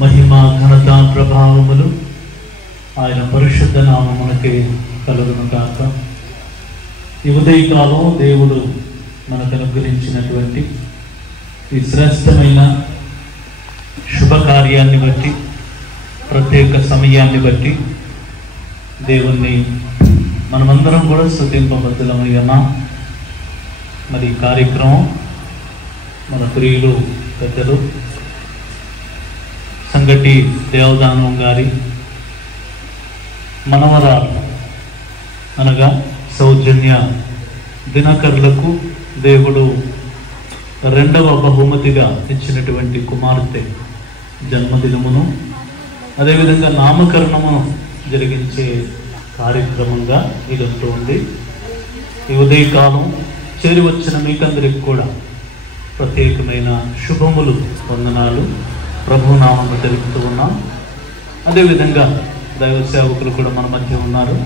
మహిమ ఘనత ప్రభావములు ఆయన పరిశుద్ధ నామమునకే కలుగును గాక. ఈ ఉదయకాలం దేవుడు మనకు అనుగ్రహించినటువంటి ఈ శ్రేష్టమైన శుభకార్యాన్ని బట్టి, ప్రత్యేక సమయాన్ని బట్టి దేవుణ్ణి మనమందరం కూడా స్తుతింపబద్ధులమయ్యన్నా. మరి ఈ కార్యక్రమం మన ప్రియులు పెద్దలు సంగటి దేవదానం గారి మనవరాలు అనగా సౌజన్య దినకర్లకు దేవుడు రెండవ బహుమతిగా ఇచ్చినటువంటి కుమార్తె జన్మదినమును, అదేవిధంగా నామకరణమును జరిగించే కార్యక్రమంగా ఇది ఉంటుంది. ఈ ఉదయకాలం చేరి వచ్చిన మీకందరికి కూడా ప్రత్యేకమైన శుభములు, వందనాలు ప్రభునామము తెలుపుతూ ఉన్నాం. అదేవిధంగా దైవ సేవకులు కూడా మన మధ్య ఉన్నారు.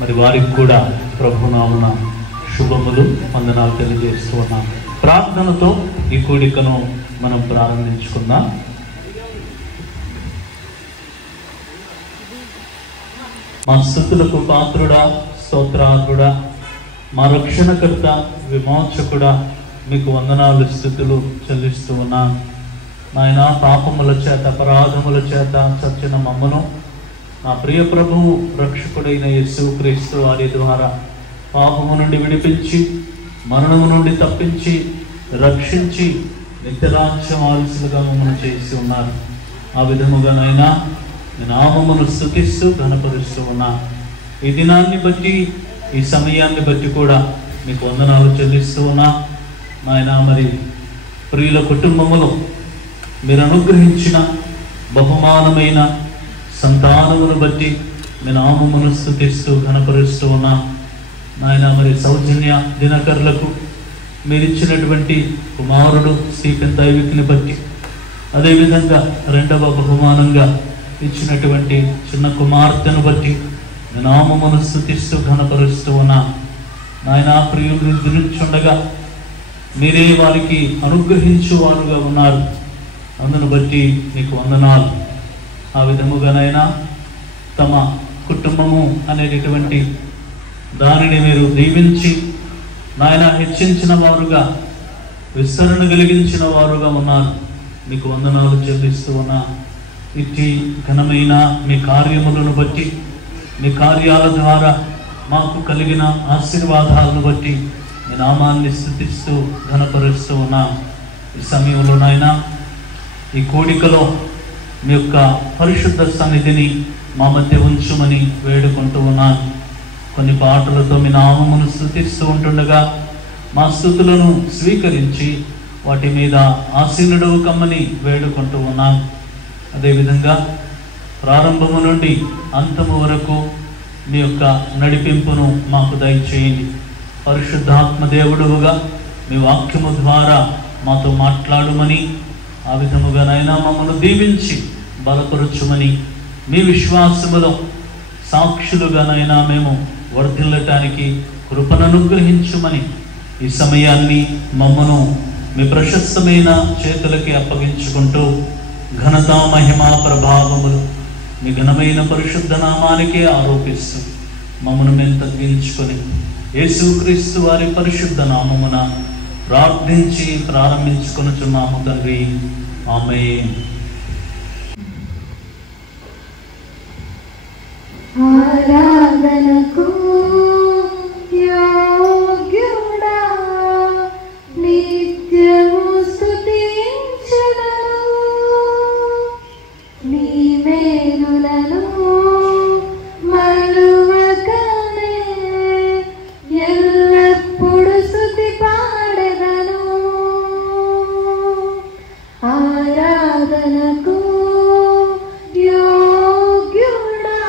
మరి వారికి కూడా ప్రభునామమున శుభములు, వందనాలు తెలియజేస్తూ ఉన్నాం. ప్రార్థనతో ఈ కూడికను మనం ప్రారంభించుకుందాం. మా స్తుతులకు పాత్రుడా, స్తోత్రార్హుడా, మా రక్షణకర్త, విమోచకుడా, మీకు వందనాలు, స్తుతులు చెల్లిస్తూ ఉన్నాను. నాయన, పాపముల చేత, అపరాధముల చేత చచ్చిన మమ్మను నా ప్రియ ప్రభువు రక్షకుడైన యేసుక్రీస్తు వారి ద్వారా పాపము నుండి విడిపించి, మరణము నుండి తప్పించి, రక్షించి నిత్యరాజ్యం వారసులుగా మమ్మల్ని చేసి ఉన్నారు. ఆ విధముగా నాయన మీ నామమును స్తుతిస్తూ ఘనపరుస్తూ ఉన్నా. ఈ దినాన్ని బట్టి, ఈ సమయాన్ని బట్టి కూడా మీకు వందనాలు చెల్లిస్తూ ఉన్నా. నాయన, మరి ప్రియుల కుటుంబములో మీరు అనుగ్రహించిన బహుమానమైన సంతానమును బట్టి మీ నామమును స్తుతిస్తూ ఘనపరుస్తూ ఉన్నా. నాయన, మరి సౌజన్య దినకర్లకు మీరిచ్చినటువంటి కుమారుడు స్టీఫెన్ దైవిక్ని బట్టి, అదేవిధంగా రెండవ బహుమానంగా ఇచ్చినటువంటి చిన్న కుమార్తెను బట్టి మీ నామమును స్తుతిస్తూ ఘనపరుస్తూ ఉన్నా. నాయన, ప్రియులు గురించుండగా మీరే వారికి అనుగ్రహించువారుగా ఉన్నారు. అందును బట్టి మీకు వందనాలు. ఆ విధముగానైనా తమ కుటుంబము అనేటటువంటి దానిని మీరు దీవించి నాయన హెచ్చించిన వారుగా, విస్తరణ కలిగించిన వారుగా ఉన్నారు. మీకు వందనాలు చెల్లిస్తూ ఉన్నా. ఇట్టి ఘనమైన మీ కార్యములను బట్టి, మీ కార్యాల ద్వారా మాకు కలిగిన ఆశీర్వాదాలను బట్టి మీ నామాన్ని స్తుతిస్తూ ఘనపరుస్తూ ఉన్నా. ఈ సమయంలో నాయనా, ఈ కోడికలో మీ యొక్క పరిశుద్ధ సన్నిధిని మా మధ్య ఉంచుమని వేడుకుంటూ ఉన్నాను. కొన్ని పాటలతో మీ నామమును స్తుతిస్తూ ఉంటుండగా మా స్తుతులను స్వీకరించి వాటి మీద ఆసీనుడవు కమ్మని వేడుకుంటూ ఉన్నాను. అదేవిధంగా ప్రారంభము నుండి అంతము వరకు మీ యొక్క నడిపింపును మాకు దయచేయండి. పరిశుద్ధాత్మ దేవుడుగా మీ వాక్యము ద్వారా మాతో మాట్లాడుమని, ఆ విధముగానైనా మమ్మల్ని దీవించి బలపరచుమని, మీ విశ్వాసములో సాక్షులుగానైనా మేము వర్ధిల్లటానికి కృపను అనుగ్రహించుమని, ఈ సమయాన్ని మమ్మను మీ ప్రశస్తమైన చేతులకి అప్పగించుకుంటూ ఘనత, మహిమ, ప్రభావములు మీ ఘనమైన పరిశుద్ధ నామానికే ఆరోపిస్తూ మమ్మను మేము తగ్గించుకొని యేసుక్రీస్తు వారి పరిశుద్ధ నామమున ప్రార్థించి ప్రారంభించుకొనుచున్నాము తండ్రి. ఆమేన్. ఆరాధనకు యోగ్యుడా, నిత్యము స్తుతించెదను. నీ మేలులను మరువకనే ఎల్లప్పుడు స్తుతి పాడెదను. ఆరాధనకు యోగ్యుడా,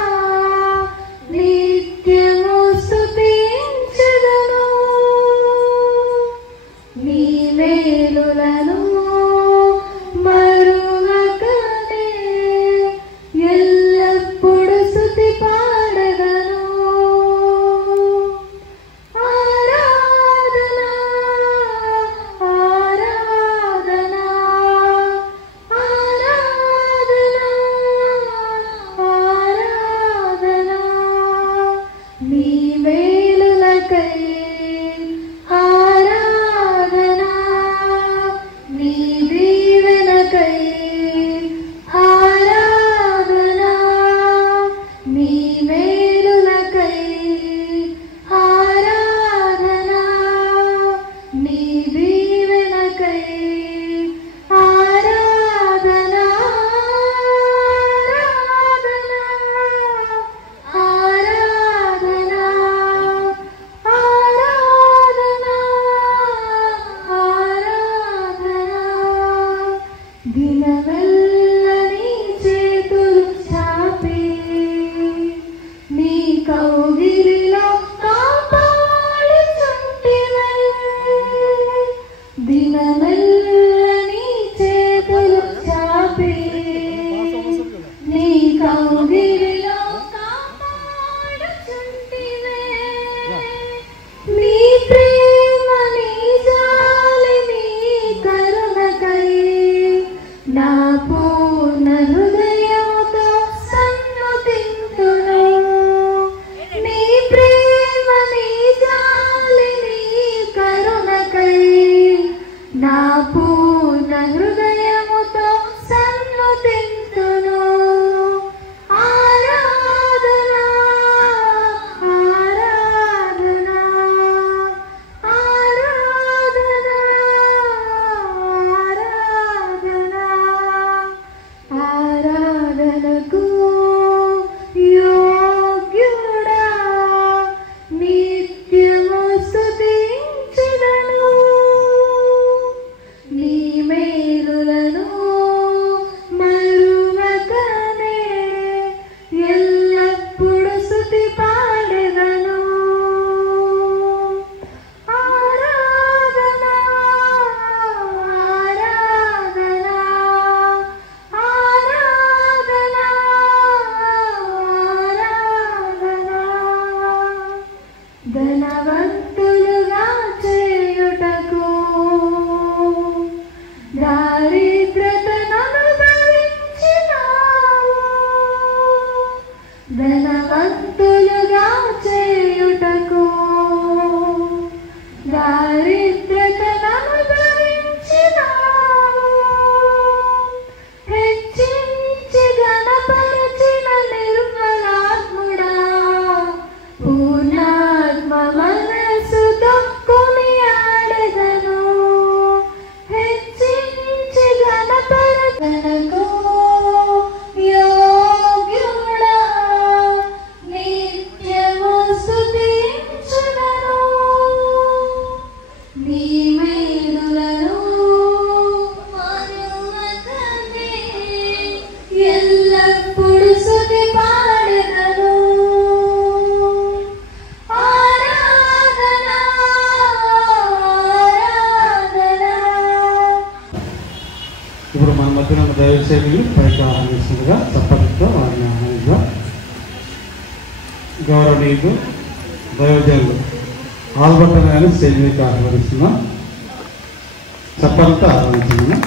రావాల్సిందిగా చప్పటితో వారిని ఆహ్వానిద్దాం. గౌరవనీయులు దైవజనులు ఆల్బర్ట్ గారిని స్టేజ్ మీద ఆహ్వానిస్తున్నాం. చప్పటితో ఆహ్వానిస్తున్నాము.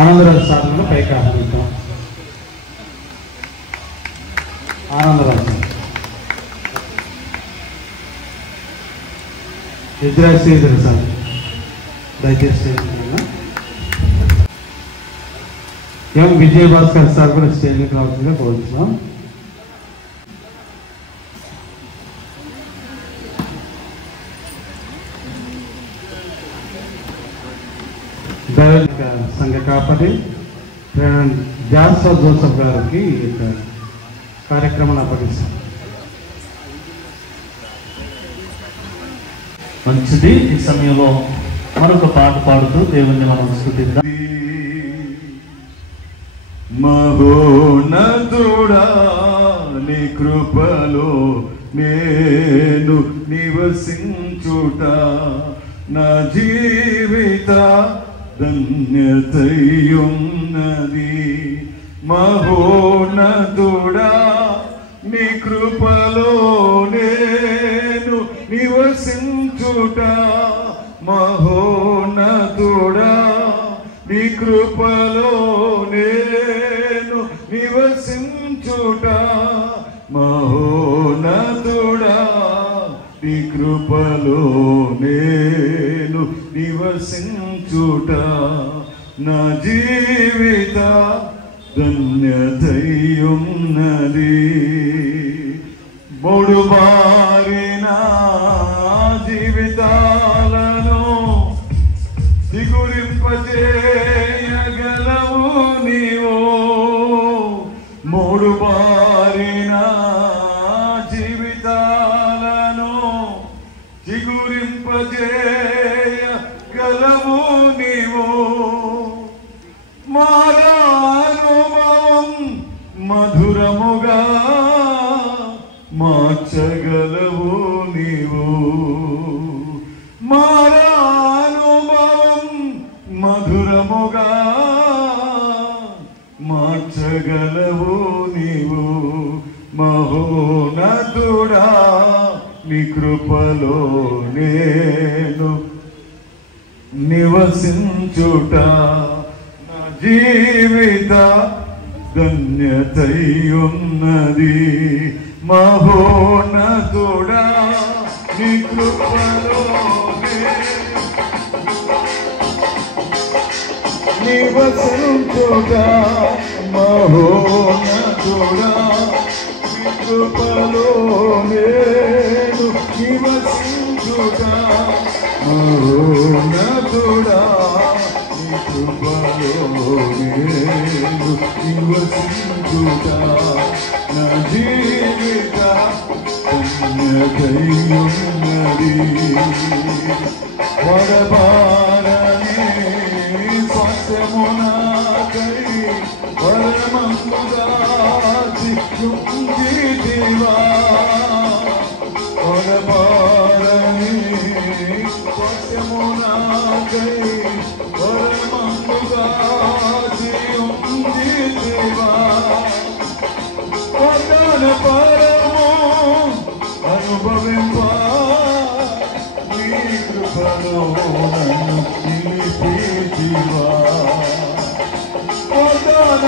ఆనందరాజు సార్లను పైకి ఆహ్వానిద్దాం. ఆనందరాజు ఇజ్రాయల్ శ్రీధర్ సార్ దయచేసి ఎం విజయభాస్కర్ సార్ కూడా స్టేజ్ మీద రావాల్సిందిగా కోరుతున్నాం. సంఘ కాపరి జాన్సో జోసఫ్ గారికి కార్యక్రమాన్ని అప్పగిస్తాం. మంచిది. ఈ సమయంలో మరొక పాట పాడుతూ దేవుణ్ణి మనం స్తుతిద్దాం. మహోన్నతుడా నీ కృపలో నేను నివసించుట నా జీవిత ధన్యతయున్నది. మహోన్నతుడా నీ కృపలో నేను నివసించుట మహోన్నతుడా నీ కృపలో నేను నివసించుట మహోన్నతుడా నీ కృపలో నేను నివసించుట నా జీవిత ధన్యతయున్నది. మూడు బారిన జీవితాలను చిగురింపజేయగలవు నీవు. మూడు బారిన జీవితాలను చిగురింపజేయగలవు నీవు. మారానుభవం మధురముగా మార్చగలవు నీవు. మారానుభవం మధురముగా మార్చగలవు నీవు. మహోన్నతుడా నీ కృపలో నేను నివసించుట నా జీవిత ధన్యతయున్నది. మహోన్నతుడా నీ కృపలో నివసించుట మహోన్నతుడా నీ కృపలో నేను నివసించుట మహోన్నతుడా నీ కృపలో నేను నివసించుట నా జీవిత ధన్యతయున్నది. వరబారని స్వాస్థ్యమునాకై వరమందుదాసి యుంజితివా. వరబారని స్వాస్థ్యమునాకై వరమందుదాసి యుంజితివా. వదన పరము అనుభవింపా నీ కృపలో నన్ను నిలిపితివా. వదన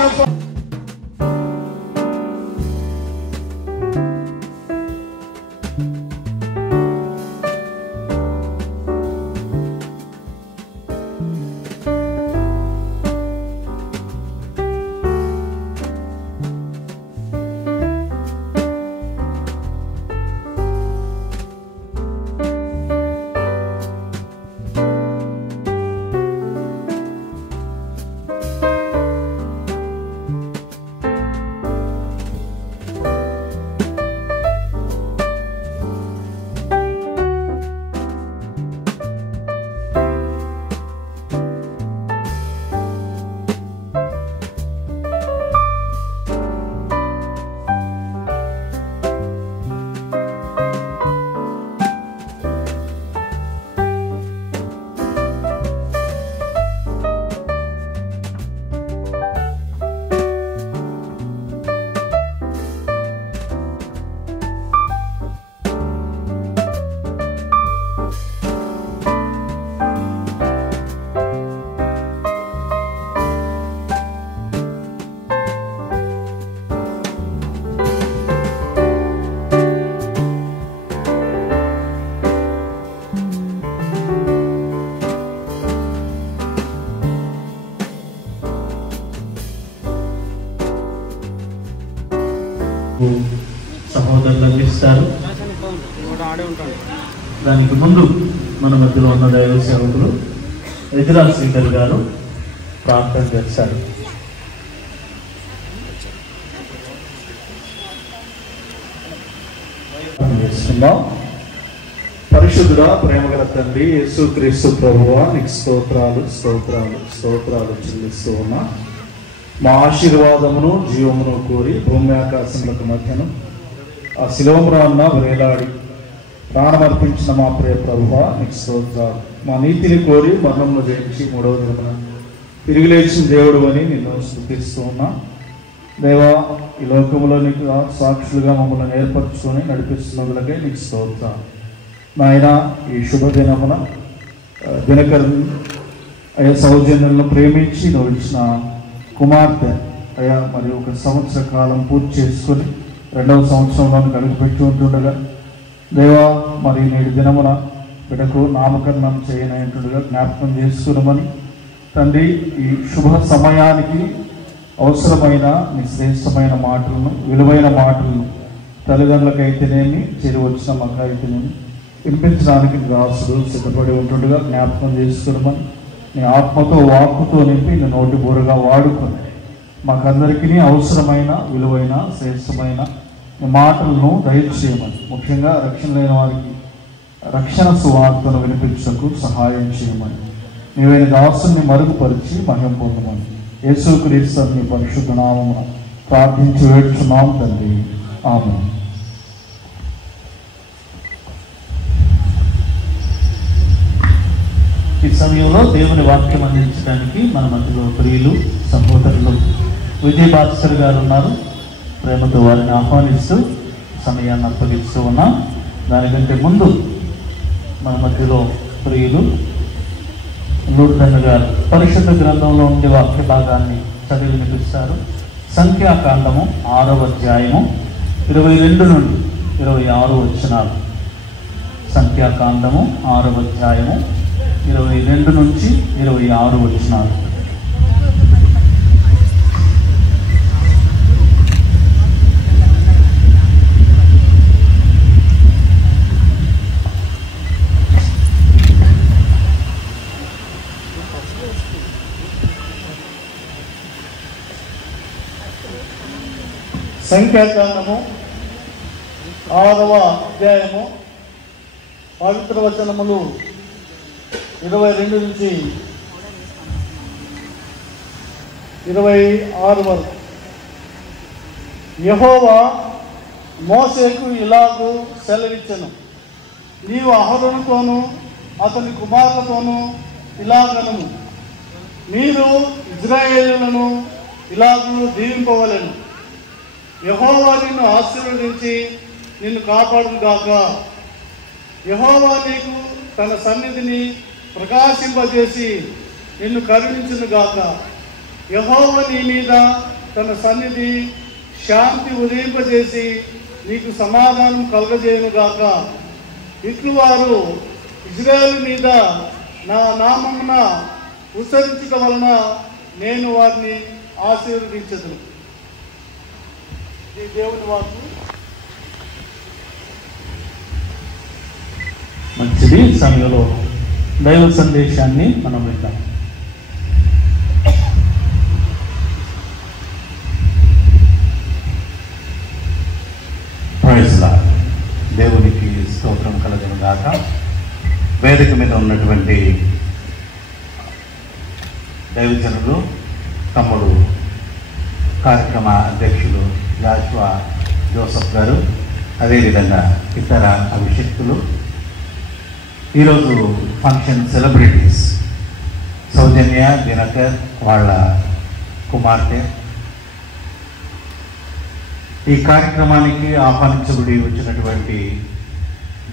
సహోదరులు అందిస్తారు. దానికి ముందు మన మధ్యలో ఉన్న దైవ సేవకులు ఎజ్రా శ్రీధర్ గారు ప్రార్థన చేస్తారు. పరిశుద్ధుడా, ప్రేమగల తండ్రి యేసుక్రీస్తు ప్రభువా, నీకు స్తోత్రాలు స్తోత్రాలు స్తోత్రాలు చెల్లిస్తూ ఉన్నా. మా ఆశీర్వాదమును జీవమును కోరి భూమి ఆకాశములకు మధ్యను ఆ శిలోమురాన్న వేలాడి ప్రాణమర్పించిన మా ప్రియ ప్రభువా, నీకు స్తోత్రాలు. మా నీతిని కోరి మరణమును జయించి 3వ దినమున తిరిగి లేచిన దేవుడు అని నిన్ను స్తుతిస్తూ ఉన్నా. దేవా, ఈ లోకంలో నీకు సాక్షులుగా మమ్మల్ని ఏర్పరచుకొని నడిపిస్తున్నందులకే నీకు స్తోత్రాలు. నాయన, ఈ శుభదినమున దినకరన్ అయ్యా సౌజన్యులను ప్రేమించి నువ్వు ఇచ్చిన కుమార్తె అయ్యా మరి 1 సంవత్సర కాలం పూర్తి చేసుకొని 2వ సంవత్సరంలో అడుగుపెట్టి ఉంటుండగా దేవా, మరి నేటి దినమున బిడ్డకు నామకరణం చేయనట్టుగా జ్ఞాపకం చేసుకున్నామని తండ్రి, ఈ శుభ సమయానికి అవసరమైన నీ శ్రేష్టమైన మాటలను, విలువైన మాటలను తల్లిదండ్రులకైతేనేమి చేరి వచ్చిన మాకైతేనేమి వినిపించడానికి దాసుడు సిద్ధపడి ఉంటుండగా జ్ఞాపకం చేసుకున్నామని నీ ఆత్మతో వాక్కుతో నింపి నీ నోటి బూరగా వాడుకొని మాకందరికీ అవసరమైన విలువైన శ్రేష్టమైన మాటలను దయచేయమని, ముఖ్యంగా రక్షణ లేని వారికి రక్షణ సువార్తను వినిపించకు సహాయం చేయమని నీవైన దాసుని మరుగుపరిచి మహిమ పొందమని యేసుక్రీస్తు నీ పరిశుద్ధ నామమున ప్రార్థించి వేడుచున్నాం తండ్రి, ఆమేన్. ఈ సమయంలో దేవుని వాక్యం అందించడానికి మన మధ్యలో ప్రియులు సహోదరులు విజయభాస్కర్ గారు ఉన్నారు. ప్రేమతో వారిని ఆహ్వానిస్తూ సమయాన్ని అప్పగిస్తూ ఉన్నాం. దానికంటే ముందు మన మధ్యలో ప్రియులు లూర్దన్న గారు పరిశుద్ధ గ్రంథంలో ఉండే వాక్య భాగాన్ని చదివి వినిపిస్తారు. సంఖ్యాకాండము 6వ అధ్యాయము 22 నుండి 26 వచనాలు. సంఖ్యాకాండము 6వ అధ్యాయము 22 నుంచి 26 వచనాలు. సంఖ్యాకాండము 6వ అధ్యాయము పవిత్ర వచనములు 22 నుంచి 26 వరకు. యెహోవా మోషేకు ఇలాగూ సెలవిచ్చెను, నీవు అహరోనుతోనూ అతని కుమారులతోనూ ఇలాగనము, మీరు ఇజ్రాయేలులను ఇలాగూ దీవింపవలెను. యెహోవా నిన్ను ఆశీర్వదించి నిన్ను కాపాడుగాక. యెహోవా నీకు తన సన్నిధిని ప్రకాశింపజేసి నిన్ను కరుణించునుగాక. యెహోవా నీ మీద తన సన్నిధి శాంతి ఉదయింపజేసి నీకు సమాధానం కలుగజేయునుగాక. ఇట్లు వారు ఇజ్రాయేలు మీద నా నామమున ఉచ్చరించుట వలన నేను వారిని ఆశీర్వదించదును. ఈ దేవుని వాక్కు. మంచిది. సమయంలో దైవ సందేశాన్ని మనం వింటాం. Praise Lord. దేవునికి స్తోత్రం కలుగును గాక. వేదిక మీద ఉన్నటువంటి దైవజనులు, తమ్ముడు కార్యక్రమ అధ్యక్షులు జాషువా జోసఫ్ గారు, అదేవిధంగా ఇతర అభిషక్తులు, ఈరోజు ఫంక్షన్ సెలబ్రిటీస్ సౌజన్య, దినకర్, వాళ్ళ కుమార్తె, ఈ కార్యక్రమానికి ఆహ్వానించబడి వచ్చినటువంటి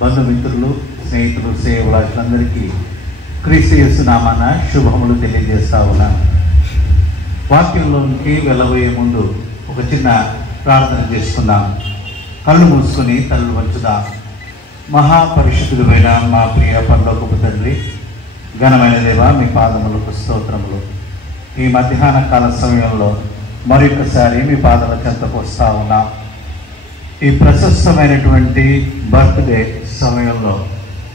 బంధుమిత్రులు, స్నేహితులు, సేవకులందరికీ క్రీస్తు యేసు నామాన శుభములు తెలియజేస్తా ఉన్నాను. వాక్యంలోనికి వెళ్ళబోయే ముందు ఒక చిన్న ప్రార్థన చేసుకుందాం. కళ్ళు మూసుకొని తలలు వంచుదాం. మహాపరిశుద్ధుడైన మా ప్రియ పరలోకపు తండ్రి, ఘనమైన దేవ, మీ పాదములకు స్తోత్రములు. ఈ మధ్యాహ్న కాల సమయంలో మరొకసారి మీ పాదల చెంతకు వస్తా ఉన్నాం. ఈ ప్రశస్తమైనటువంటి బర్త్డే సమయంలో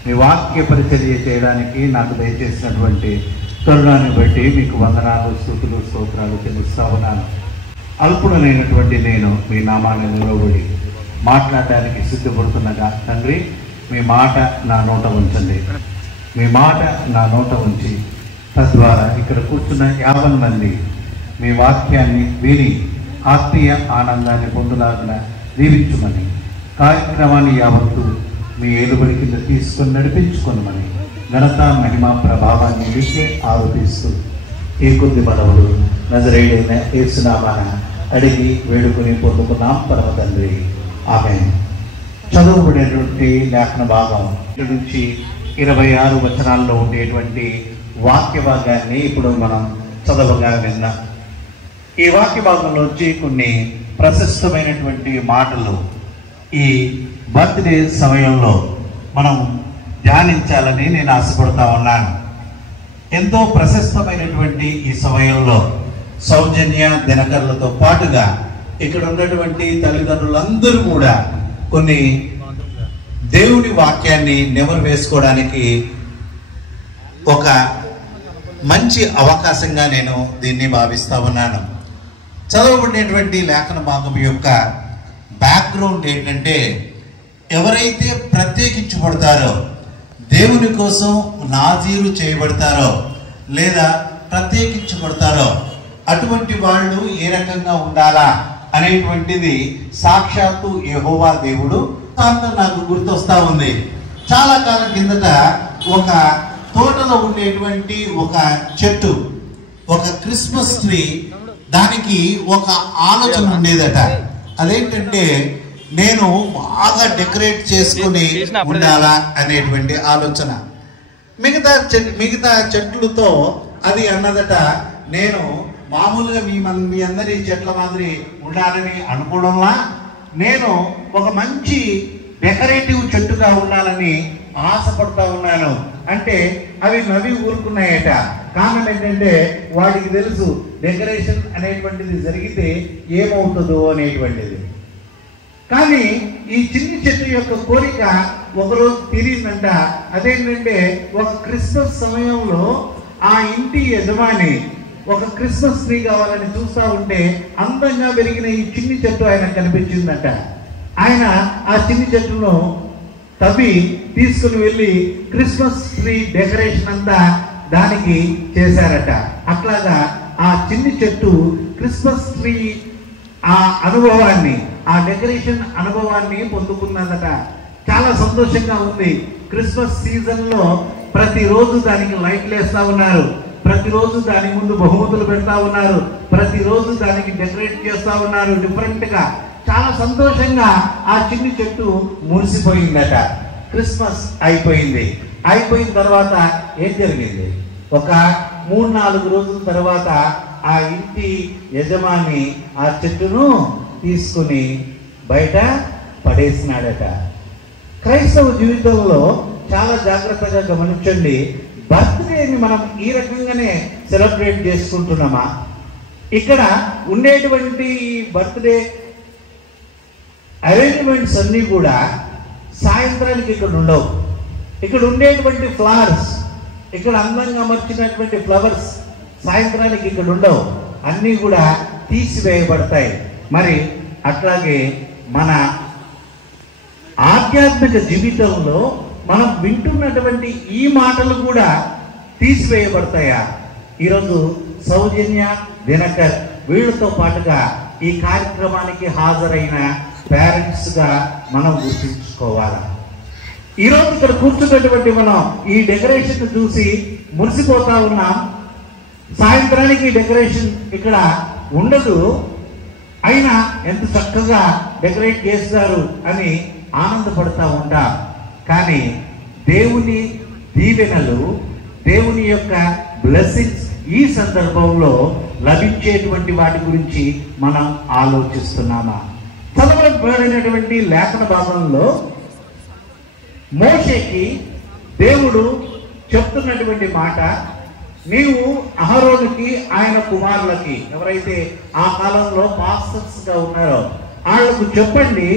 మీ వాక్య పరిచర్య చేయడానికి నాకు దయచేసినటువంటి తరుణాన్ని బట్టి మీకు వందనాలు, స్తుతులు, స్తోత్రాలు చెల్లిస్తా ఉన్నాను. అల్పుడనైనటువంటి నేను మీ నామాన్ని నిలబడి మాట్లాడడానికి సిద్ధపడుతుండగా తండ్రి మీ మాట నా నోట ఉంచండి. మీ మాట నా నోట ఉంచి తద్వారా ఇక్కడ కూర్చున్న 50 మంది మీ వాక్యాన్ని విని ఆత్మీయ ఆనందాన్ని పొందులాగిన దీవించుమని, కార్యక్రమాన్ని యావత్తు మీ ఏలుబడి కింద తీసుకొని నడిపించుకొనమని ఘనత, మహిమ, ప్రభావాన్ని మీకే ఆరోపిస్తూ ఈ కొద్ది మనవులు నజరేయుడైన యేసు నామాన అడిగి వేడుకొని పొందుకున్నాం పరమ తండ్రి. ఆమేన్. చదువుబడినటువంటి లేఖన భాగం నుంచి 26 వచనాల్లో ఉండేటువంటి వాక్య భాగాన్ని ఇప్పుడు మనం చదవగా విన్నాం. ఈ వాక్య భాగంలోంచి కొన్ని ప్రశస్తమైనటువంటి మాటలు ఈ బర్త్డే సమయంలో మనం ధ్యానించాలని నేను ఆశపడతా ఉన్నాను. ఎంతో ప్రశస్తమైనటువంటి ఈ సమయంలో సౌజన్య దినకర్లతో పాటుగా ఇక్కడ ఉన్నటువంటి తల్లిదండ్రులందరూ కూడా కొన్ని దేవుని వాక్యాన్ని నెమరు వేసుకోవడానికి ఒక మంచి అవకాశంగా నేను దీన్ని భావిస్తా ఉన్నాను. చదవబడినటువంటి లేఖన భాగం యొక్క బ్యాక్గ్రౌండ్ ఏంటంటే, ఎవరైతే ప్రత్యేకించబడతారో, దేవుని కోసం నాజీరు చేయబడతారో లేదా ప్రత్యేకించబడతారో అటువంటి వాళ్ళు ఏ రకంగా ఉండాలా అనేటువంటిది సాక్షాత్తు యెహోవా దేవుడు నాకు గుర్తొస్తా ఉంది. చాలా కాలం కిందట ఒక తోటలో ఉండేటువంటి ఒక చెట్టు, ఒక క్రిస్మస్ ట్రీ, దానికి ఒక ఆలోచన ఉండేదట. అదేంటంటే, నేను బాగా డెకరేట్ చేసుకుని ఉండాలా అనేటువంటి ఆలోచన. మిగతా చెట్లతో అది అన్నదట, నేను మామూలుగా మీ అందరి చెట్ల మాదిరి ఉండాలని అనుకోవడంలా, నేను ఒక మంచి డెకరేటివ్ చెట్టుగా ఉండాలని ఆశపడతా ఉన్నాను. అంటే అవి నవ్వి ఊరుకున్నాయట. కారణం ఏంటంటే, వాడికి తెలుసు డెకరేషన్ అనేటువంటిది జరిగితే ఏమవుతుందో అనేటువంటిది. కానీ ఈ చిన్ని చెట్టు యొక్క కోరిక ఒకరోజు తీరిందంట. అదేంటంటే, ఒక క్రిస్మస్ సమయంలో ఆ ఇంటి యజమాని ఒక క్రిస్మస్ ట్రీ కావాలని చూస్తూ ఉంటే అందంగా పెరిగిన ఈ చిన్ని చెట్టు ఆయన కనిపించిందట. ఆయన ఆ చిన్ని చెట్టును తవ్వి తీసుకుని వెళ్ళి క్రిస్మస్ ట్రీ డెకరేషన్ అంతా దానికి చేశారట. అట్లాగా ఆ చిన్ని చెట్టు క్రిస్మస్ ట్రీ ఆ అనుభవాన్ని, ఆ డెకరేషన్ అనుభవాన్ని పొందుకున్నదట. చాలా సంతోషంగా ఉంది. క్రిస్మస్ సీజన్ లో ప్రతిరోజు దానికి లైట్లు వేస్తా ఉన్నారు, ప్రతిరోజు దాని ముందు బహుమతులు పెడతా ఉన్నారు, ప్రతిరోజు దానికి డెకరేట్ చేస్తా ఉన్నారు డిఫరెంట్ గా. చాలా సంతోషంగా ఆ చిన్ని చెట్టు మురిసిపోయిందట. క్రిస్మస్ అయిపోయింది. అయిపోయిన తర్వాత ఏం జరిగింది? ఒక 3-4 రోజుల తర్వాత ఆ ఇంటి యజమాని ఆ చెట్టును తీసుకుని బయట పడేసినాడట. క్రైస్తవ జీవితంలో చాలా జాగ్రత్తగా గమనించండి. బర్త్డేని మనం ఈ రకంగానే సెలబ్రేట్ చేసుకుంటున్నామా? ఇక్కడ ఉండేటువంటి ఈ బర్త్డే అరేంజ్మెంట్స్ అన్నీ కూడా సాయంత్రానికి ఇక్కడ ఉండవు. ఇక్కడ ఉండేటువంటి ఫ్లవర్స్, ఇక్కడ అందంగా అమర్చినటువంటి ఫ్లవర్స్ సాయంత్రానికి ఇక్కడ ఉండవు, అన్నీ కూడా తీసివేయబడతాయి. మరి అట్లాగే మన ఆధ్యాత్మిక జీవితంలో మనం వింటున్నటువంటి ఈ మాటలు కూడా తీసివేయబడతాయా? ఈరోజు సౌజన్య, దినకర్ వీళ్ళతో పాటుగా ఈ కార్యక్రమానికి హాజరైన పేరెంట్స్గా మనం గుర్తుంచుకోవాలి. ఈరోజు ఇక్కడ కూర్చున్నటువంటి మనం ఈ డెకరేషన్ చూసి మురిసిపోతా ఉన్నాం. సాయంత్రానికి డెకరేషన్ ఇక్కడ ఉండదు, అయినా ఎంత చక్కగా డెకరేట్ చేస్తారు అని ఆనందపడతా ఉంటాం. కానీ దేవుని దీవెనలు, దేవుని యొక్క బ్లెస్సింగ్స్ ఈ సందర్భంలో లభించేటువంటి వాటి గురించి మనం ఆలోచిస్తున్నామా? చదవబడినటువంటి లేఖన భాగంలో మోషేకి దేవుడు చెప్తున్నటువంటి మాట, నీవు అహరోనుకి ఆయన కుమారులకి, ఎవరైతే ఆ కాలంలో పాస్టర్స్ గా ఉన్నారో వాళ్లకు చెప్పండి,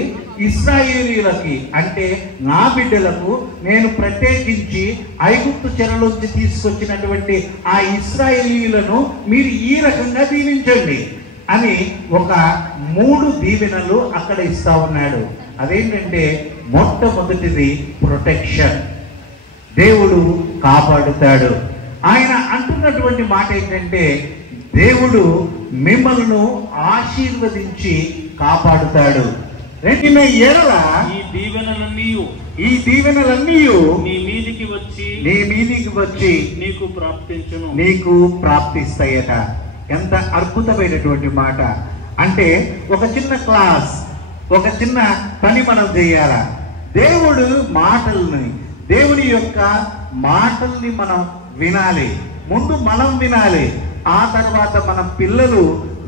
ఇశ్రాయేలీయులకి అంటే నా బిడ్డలకు నేను ప్రత్యేకించి ఐగుప్తు చెరలోంచి తీసుకొచ్చినటువంటి ఆ ఇశ్రాయేలీయులను మీరు ఈ రకంగా దీవించండి అని ఒక 3 దీవెనలు అక్కడ ఇస్తా ఉన్నాడు. అదేంటంటే మొట్టమొదటిది ప్రొటెక్షన్, దేవుడు కాపాడుతాడు. ఆయన అంటున్నటువంటి మాట ఏంటంటే దేవుడు మిమ్మల్ని ఆశీర్వదించి కాపాడుతాడు. రెండవ ఏడల ఈ దీవెనలన్నీ నీ మీదికి వచ్చి నీకు ప్రాప్తిస్తాయట. ఎంత అద్భుతమైనటువంటి మాట. అంటే ఒక చిన్న క్లాస్, ఒక చిన్న పని మనం చేయాలా. దేవుని యొక్క మాటల్ని మనం వినాలి. ముందు మనం వినాలి, ఆ తర్వాత మన పిల్లలు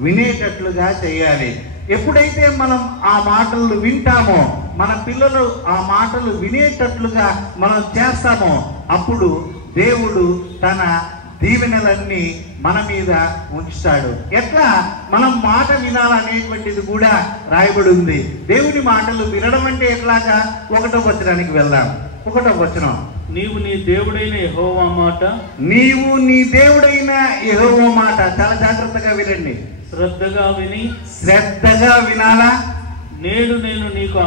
వినేటట్లుగా చేయాలి. ఎప్పుడైతే మనం ఆ మాటలు వింటామో, మన పిల్లలు ఆ మాటలు వినేటట్లుగా మనం చేస్తామో, అప్పుడు దేవుడు తన దీవెనలన్నీ మన మీద ఉంచుతాడు. ఎట్లా మనం మాట వినాలనేటువంటిది కూడా రాయబడి ఉంది. దేవుని మాటలు వినడం అంటే ఎట్లాగా? 1వ వచనానికి వెళ్దాం. 1వ వచనం, నీవు నీ దేవుడైన యెహోవా మాట చాలా జాగ్రత్తగా వినండి, శ్రద్ధగా వినాలా. నేడు నేను నీకు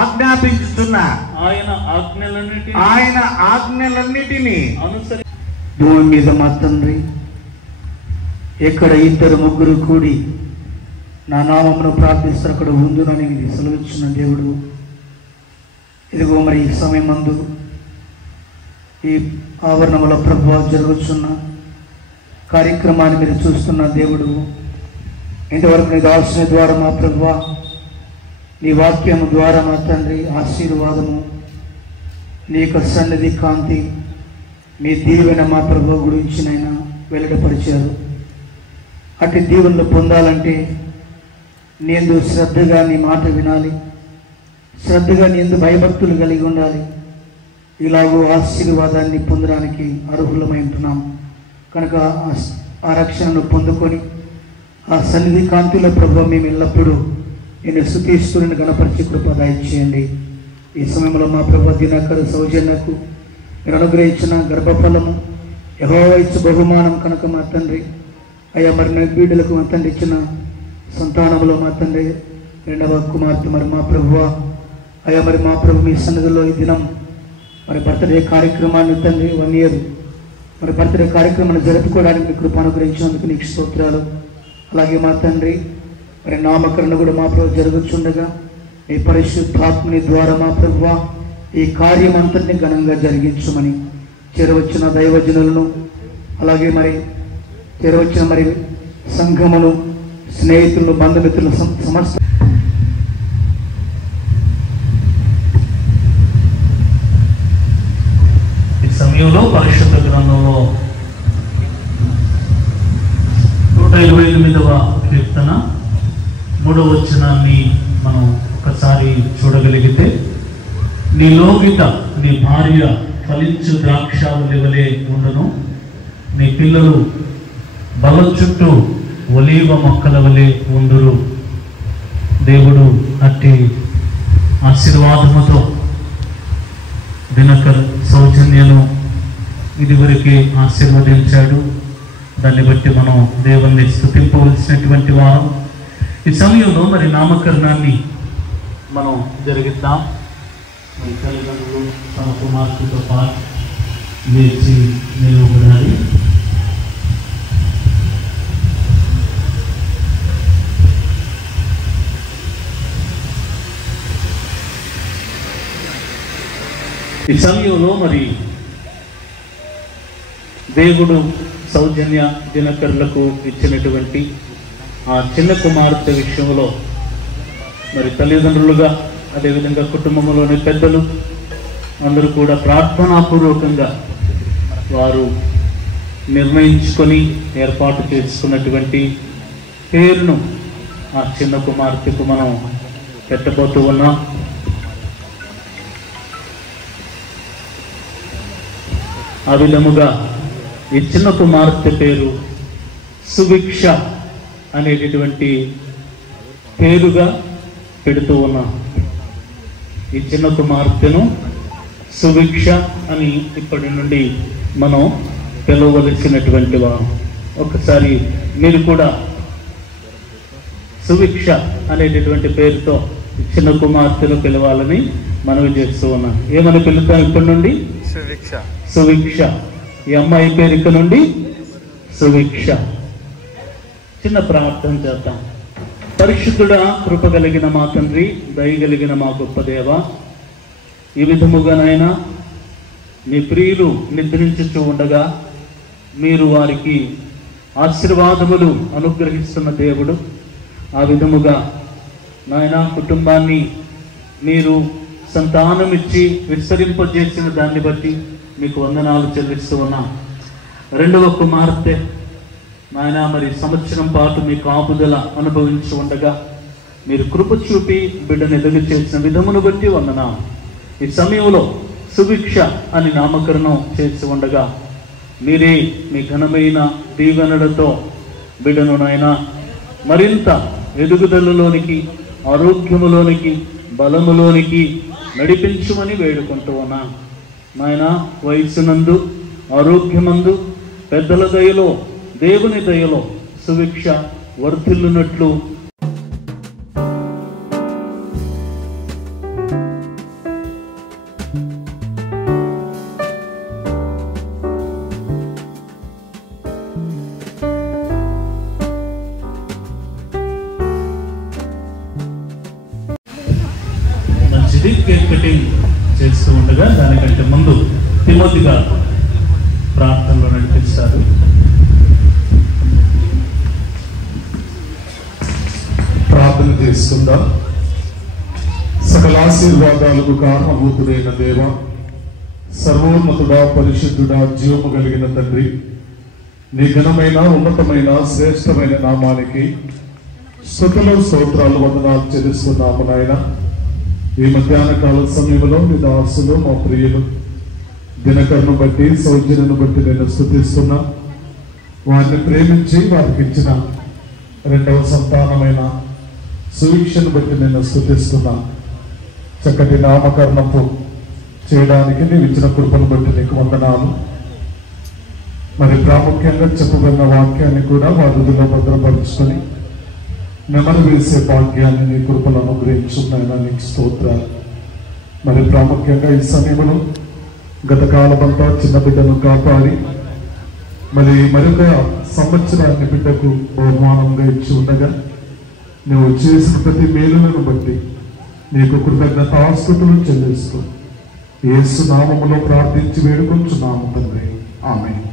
ఆజ్ఞాపించుతున్నా ఆయన ఆజ్ఞలన్నిటినీ అనుసరి. భూమి మీద మా తండ్రి, ఎక్కడ 2-3 కూడి నా నామమును ప్రార్థిస్తారు అక్కడ ఉందునని సెలవిచ్చిన దేవుడు, ఇదిగో మరి ఈ సమయమందు ఈ ఆవరణముల ప్రభువా జరుగుతున్న కార్యక్రమాన్ని మీరు చూస్తున్న దేవుడు, ఇంతవరకు నీ దాసుని ద్వారా మా ప్రభువా, నీ వాక్యము ద్వారా మా తండ్రి ఆశీర్వాదము, నీ యొక్క సన్నిధి కాంతి, మీ దీవెన మా ప్రభువు గురించి నైనా వెల్లడిపరిచారు. అటు దీవెనలు పొందాలంటే నేను శ్రద్ధగా నీ మాట వినాలి, శ్రద్ధగా నేను భయభక్తులు కలిగి ఉండాలి. ఇలాగూ ఆశీర్వాదాన్ని పొందడానికి అర్హులమై ఉంటున్నాం కనుక ఆ రక్షణను పొందుకొని ఆ సన్నిధి కాంతిలో ప్రభువు మేము ఎల్లప్పుడూ నేను స్తుతిస్తుని గణపరిచి కృప దయచేయండి. ఈ సమయంలో మా ప్రభువు దినకర సౌజన్యకు మీరు అనుగ్రహించిన గర్భఫలము యెహోవా ఇచ్చు బహుమానం కనుక మా తండ్రి, అయ్యా మరి నా బిడ్డలకు మా తండ్రి ఇచ్చిన సంతానంలో మా తండ్రి 2వ కుమార్తె మరి మా ప్రభువా, అయ్యా మరి మా ప్రభు మీ సన్నిధిలో ఈ దినం మరి బర్త్డే కార్యక్రమాన్ని తండ్రి 1 year మరి బర్త్డే కార్యక్రమాన్ని జరుపుకోవడానికి మీ కృప అనుగ్రహించినందుకు నీకు స్తోత్రాలు. అలాగే మా తండ్రి మరి నామకరణ కూడా మా ప్రభు జరుగుతుండగా మీ పరిశుద్ధాత్మని ద్వారా మా ప్రభువా ఈ కార్యం అంతటిని ఘనంగా జరిగించమని చేరవచ్చిన దైవజనులను, అలాగే మరి చేరవచ్చిన మరి సంఘమును, స్నేహితులను, బంధుమిత్రులు సమస్త ఈ సమయంలో పరిశుద్ధ గ్రంథంలో 128వ కీర్తన 3వ వచనాన్ని మనం ఒకసారి చూడగలిగితే, నీ లోగిట నీ భార్య ఫలించు ద్రాక్షావళి వలె ఉండును, నీ పిల్లలు బల చుట్టూ ఒలీవ మొక్కల వలె ఉండురు. దేవుడు అట్టి ఆశీర్వాదముతో దినకర్ సౌజన్యను ఇదివరకే ఆశీర్వదించాడు. దాన్ని బట్టి మనం దేవుణ్ణి స్తుతింపవలసినటువంటి వారం. ఈ సమయంలో మరి నామకరణాన్ని మనం జరిగిద్దాం. మరి తల్లిదండ్రులు తమ కుమార్తెతో పాటు వేచి నిలబడాలి. ఈ సమయంలో మరి దేవుడు సౌజన్య దినకరులకు ఇచ్చినటువంటి ఆ చిన్న కుమార్తె విషయంలో మరి తల్లిదండ్రులుగా, అదేవిధంగా కుటుంబంలోని పెద్దలు అందరూ కూడా ప్రార్థనాపూర్వకంగా వారు నిర్ణయించుకొని ఏర్పాటు చేసుకున్నటువంటి పేరును ఆ చిన్న కుమార్తెకు మనం పెట్టబోతూ ఉన్నాం. ఆ విధముగా ఈ చిన్న కుమార్తె పేరు సుభిక్ష అనేటటువంటి పేరుగా పెడుతూ ఉన్నాం. ఈ చిన్న కుమార్తెను సుభిక్ష అని ఇప్పటి నుండి మనం పిలవలసినటువంటి వారు. ఒకసారి మీరు కూడా సుభిక్ష అనేటటువంటి పేరుతో చిన్న కుమార్తెను పిలవాలని మనవి చేస్తూ ఉన్నాం. ఏమని పిలుద్దాం ఇప్పటి నుండి? సుభిక్ష. ఈ అమ్మాయి పేరు ఇక్కడ నుండి సుభిక్ష. చిన్న ప్రార్థన చేద్దాం. పరిశుద్ధుడా, కృప కలిగిన మా తండ్రి, దయగలిగిన మా గొప్ప దేవ, ఈ విధముగానైనా మీ ప్రియులు నిద్రించుచూ ఉండగా మీరు వారికి ఆశీర్వాదములు అనుగ్రహిస్తున్న దేవుడు. ఆ విధముగా నాయన కుటుంబాన్ని మీరు సంతానం ఇచ్చి విస్తరింపజేసిన దాన్ని బట్టి మీకు వందనాలు చెల్లిస్తూ ఉన్నాం. రెండవ కుమార్తె నాయన మరి సంవత్సరం పాటు మీ కాపుదల అనుభవించి ఉండగా మీరు కృప చూపి బిడ్డను ఎదుగు చేసిన విధమును బట్టి వందనాం. ఈ సమయంలో సుభిక్ష అని నామకరణం చేసి ఉండగా మీరే మీ ఘనమైన దీవెనలతో బిడ్డను నాయన మరింత ఎదుగుదలలోనికి, ఆరోగ్యములోనికి, బలములోనికి నడిపించుమని వేడుకుంటూ ఉన్నా. నాయన వయస్సునందు, ఆరోగ్యమందు, పెద్దల దయలో, దేవుని దయలో సుభిక్ష వర్ధిల్లునట్లు మంచిది. కేక్ కటింగ్ చేస్తూ ఉండగా దానికంటే ముందు తిమోతి గారు ప్రార్థనలో నడిపిస్తారు. ప్రార్థన చేసుకుందాం. సకల ఆశీర్వాదాలకు కారణభూతుడైన దేవ, సర్వోన్నతుడా, పరిశుద్ధుడా, జీవము కలిగిన తండ్రి, నీ ఘనమైన, ఉన్నతమైన, శ్రేష్టమైన నామానికి స్తుతులు, స్తోత్రాలు, వందనాలు చెల్లిస్తున్నాము నాయన. ఈ మధ్యాహ్న కాల సమయంలో మీ దాసులు, మా ప్రియులు దినకరను బట్టి, సౌజన్యను బట్టి నేను స్తుతిస్తున్నా. వారిని ప్రేమించి వారికి ఇచ్చిన రెండవ సంతానమైన సుభిక్షను బట్టి నేను స్తుతిస్తున్నా. చక్కటి నామకరణపు చేయడానికి నీవు ఇచ్చిన కృపను బట్టి నీకు వందనాలు. మరి ప్రాముఖ్యంగా చెప్పబడిన వాక్యాన్ని కూడా వారి హృదయంలో భద్రపరుచుకొని నెమరు వేసే భాగ్యాన్ని నీ కృపను అనుగ్రహించున్నాయన నీకు స్తోత్రాలు. మరి ప్రాముఖ్యంగా ఈ సమయంలో గత కాలమంతా చిన్న బిడ్డను కాపాడి మరి మరొక సంవత్సరాన్ని బిడ్డకు బహుమానంగా ఇచ్చి ఉండగా నువ్వు చేసిన ప్రతి మేలులను బట్టి నీకు కృతజ్ఞతాస్తుతులు చెల్లిస్తూ యేసు నామములో ప్రార్థించి వేడుకొంచున్నాము తండ్రి. ఆమేన్.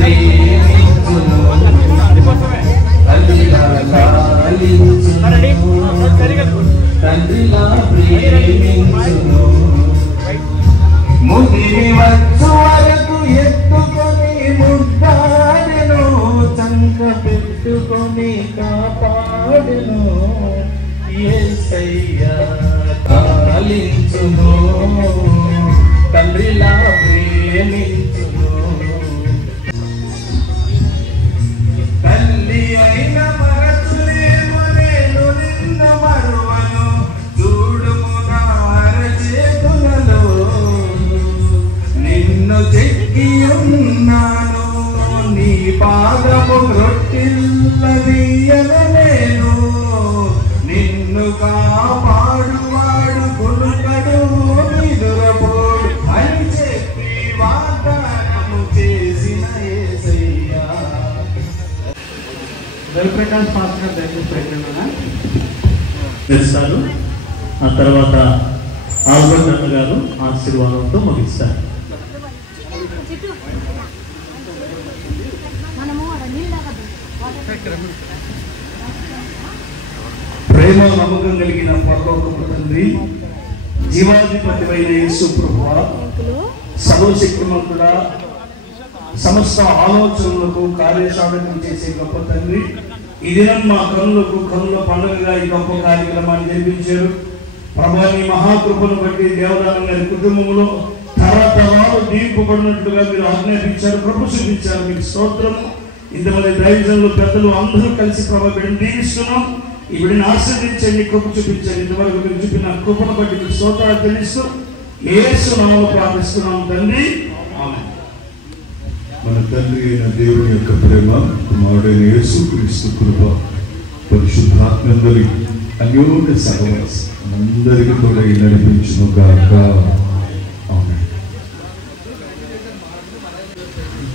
ప్రేమించును తండ్రిలా లాలించును తండ్రిలా ప్రేమించును ముదిమి వచ్చు వరకు ఎత్తుకొని ముద్దాడెను చంక పెట్టుకొని కాపాడెను యేసయ్యా లాలించును తండ్రిలా ప్రేమించును తల్లి అయిన మరచులేమో నేను నిన్న మరువను చూడుము నా అరచేతులలో నిన్ను చెక్కి ఉన్నాను నీ పాదము రొట్టిల్లదీయను నేను నిన్ను కాపాడువాడు కునుకడు నిదురపోడు అని చెప్పి వాగ్దానము చేసిన యేసయ్యా. వెల్ప్రకాష్ పాస్టర్ దయచేసి పెట్టినా చేస్తారు. ఆ తర్వాత ఆల్బర్ట్ అన్న గారు ఆశీర్వాదంతో ముగిస్తారు. ప్రేమ నమ్మకం కలిగిన పరలోకపు తండ్రి, జీవాధిపతివైన యేసు ప్రభువా, సర్వశక్తిమంతుడా, సమస్త ఆలోచనలకు కార్యసాధకం చేసే గొప్ప తండ్రి, ఈ దినం మా కనులకు కనుల పండుగగా ఈ గొప్ప కార్యక్రమాన్ని జరిపించారు. ప్రభా, నీ మహాకృపను బట్టి దేవదానం గారి కుటుంబంలో తరతరాలు దీపబడినట్లుగా మీరు ఆజ్ఞాపించారు, కృప చూపించారు. మీకు స్తోత్రము. ఇంతమంది దైవజనులు పెద్దలు అందరూ కలిసి ప్రభా బిడ్డను దీవిస్తున్నాం. ఈ బిడ్డను ఆశీర్వదించండి, కృప చూపించండి. ఇంతవరకు మీరు చూపిన కృపను బట్టి మీకు స్తోత్రాలు తెలుస్తూ యేసు నామములో ప్రార్థిస్తున్నాం తండ్రి, ఆమేన్. మన తండ్రి అయిన దేవుని యొక్క ప్రేమ, కుమారుడైన యేసుక్రీస్తు కృప, పరిశుద్ధాత్మందరి అన్యోన్య సహవాసం అందరికీ కూడా నడిపించును గాక. ఆమేన్.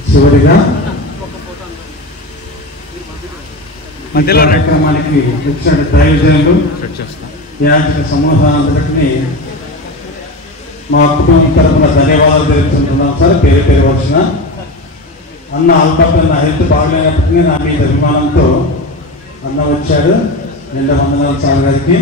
చివరిగా కార్యక్రమానికి వచ్చిన దైవజనులు యాజక సమూహాలందరికీ మా కుటుంబం తరఫున ధన్యవాదాలు తెలుపుతుంటున్నాం సార్. పేరు పేరు వచ్చిన అన్న అల్పప్ప నా హెల్త్ బాగలేనప్పటికీ నా మీద అభిమానంతో అన్న వచ్చాడు. 2 వందనాలు సార్ గారికి.